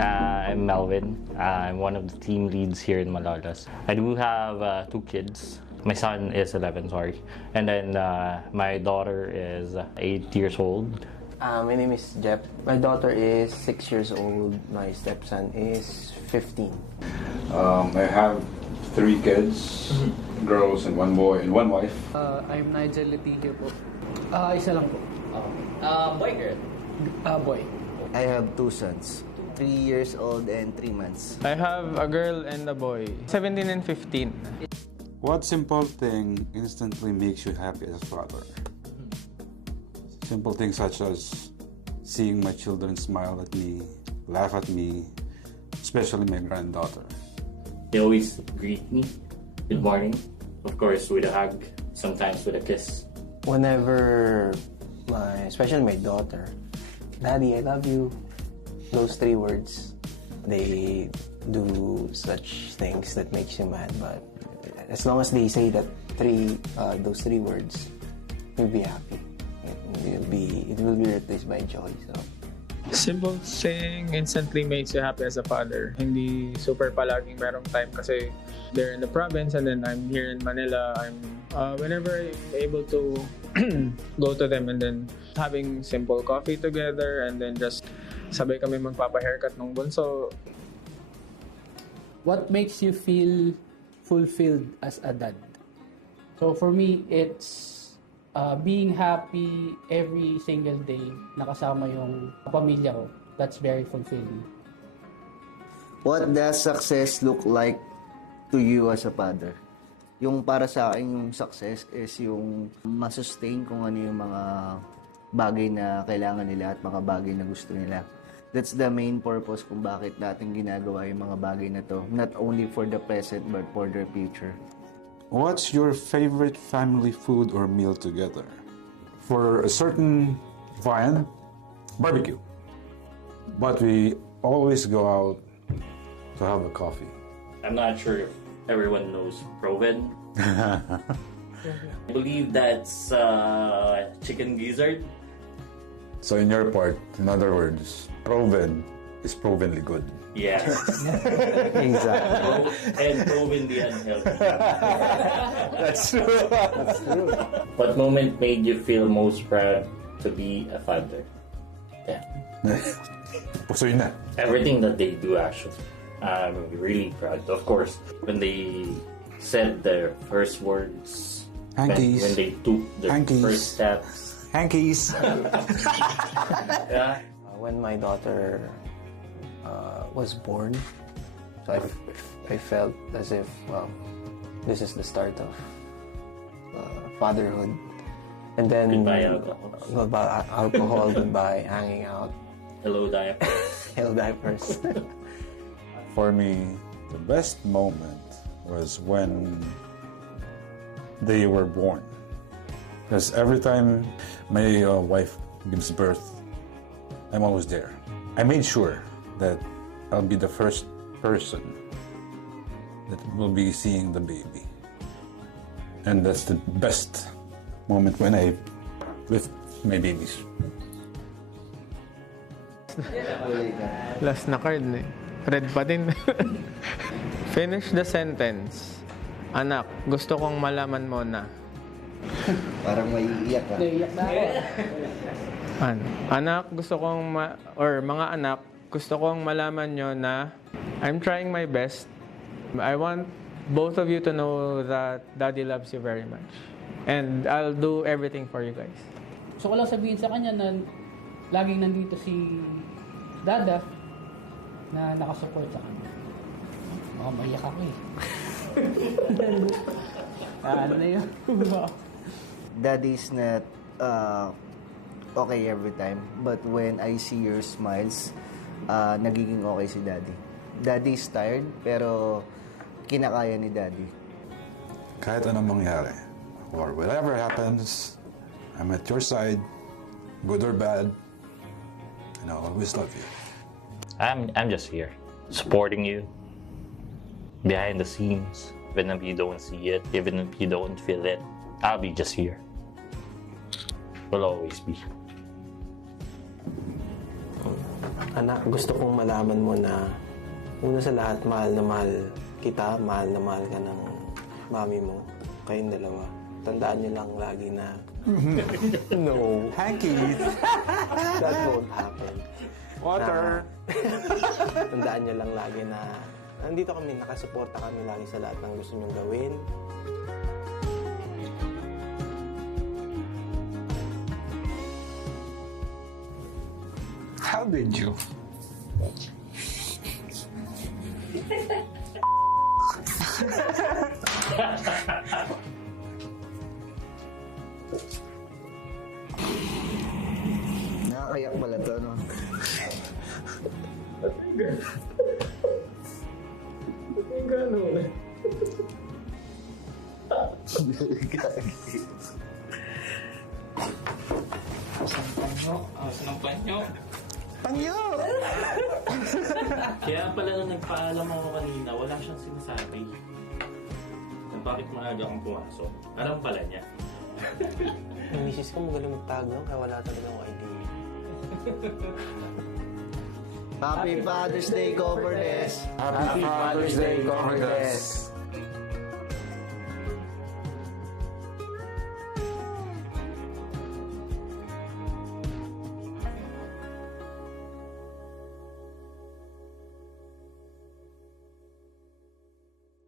I'm Melvin. I'm one of the team leads here in Malolos. I do have 2 kids. My son is 11, sorry. And then my daughter is 8 years old. My name is Jep. My daughter is 6 years old. My stepson is 15. I have 3 kids, girls and 1 boy and 1 wife. I'm Nigel Leticio po. Isa lang po. Boy, girl? Boy. I have 2 sons, 3 years old and 3 months. I have a girl and a boy, 17 and 15. What simple thing instantly makes you happy as a father? Simple things such as seeing my children smile at me, laugh at me, especially my granddaughter. They always greet me. Good morning. Of course, with a hug, sometimes with a kiss. Whenever, especially my daughter, Daddy, I love you. Those 3 words, they do such things that makes you mad. But as long as they say that those 3 words, you'll be happy. It will be replaced by joy. So. Simple thing instantly makes you happy as a father. Hindi super palaging merong time kasi they're in the province and then I'm here in Manila. Whenever I'm able to go to them and then having simple coffee together and then just sabay kami magpapa-haircut ng bunso. What makes you feel fulfilled as a dad? So for me, it's being happy every single day nakasama yung pamilya ko. That's very fulfilling. What does success look like to you as a father? Yung para sa akin, yung success is yung masustain kung ano yung mga bagay na kailangan nila at mga bagay na gusto nila. That's the main purpose kung bakit natin ginagawa yung mga bagay na to. Not only for the present but for their future. What's your favorite family food or meal together? For a certain viand, barbecue. But we always go out to have a coffee. I'm not sure if everyone knows Proven. I believe that's chicken gizzard. So in your part, in other words, proven is provenly good. Yes. Exactly. And provenly unhealthy. That's true. That's true. What moment made you feel most proud to be a father? Yeah. Pusoy na. Everything that they do, actually. I'm really proud. Of course, when they said their first words, Hankies. when they took their Hankies. first steps. Hankies. Yeah. When my daughter was born, so I felt as if, well, this is the start of fatherhood. And then Goodbye, alcohol. Goodbye alcohol, goodbye hanging out. Hello, diaper. Hello diapers. For me, the best moment was when they were born. Because every time my wife gives birth, I'm always there. I made sure that I'll be the first person that will be seeing the baby. And that's the best moment when I with my babies. Last na card eh. Red pa din. Finish the sentence. Anak, gusto kong malaman mo na. Parang maiiyak ka. Naiyak na ako. Anak, gusto kong or mga anak, gusto kong malaman nyo na I'm trying my best. I want both of you to know that Daddy loves you very much. And I'll do everything for you guys. Gusto ko lang sabihin sa kanya na laging nandito si Dada na nakasupport sa kanya. Baka maiyak ako eh. Ano na yun? Daddy's not okay every time, but when I see your smiles, nagiging okay si Daddy. Daddy's tired, pero kinakaya ni Daddy. Kahit anong mangyari, or whatever happens, I'm at your side, good or bad, and I'll always love you. I'm just here, supporting you, behind the scenes, even if you don't see it, even if you don't feel it. I'll be just here. Will always be. Anak, gusto kong malaman mo na una sa lahat, mahal na mahal kita, mahal na mahal ka ng mami mo. Kayong dalawa. Tandaan nyo lang lagi na no. Hanky. That won't happen. Water. Tandaan nyo lang lagi na nandito kami, nakasuporta kami lagi sa lahat ng gusto nyong gawin. How did you? Nakakayak pala to, no? Panyo! Kaya pala nung nagpaalam ako kanina, wala siyang sinasabi. Na bakit maaga kang pumasok? Alam pala niya. Yung misis ko magaling magtago, kaya wala talaga akong idea. Happy Father's Day, Coverdes! Happy Father's Day, Congress.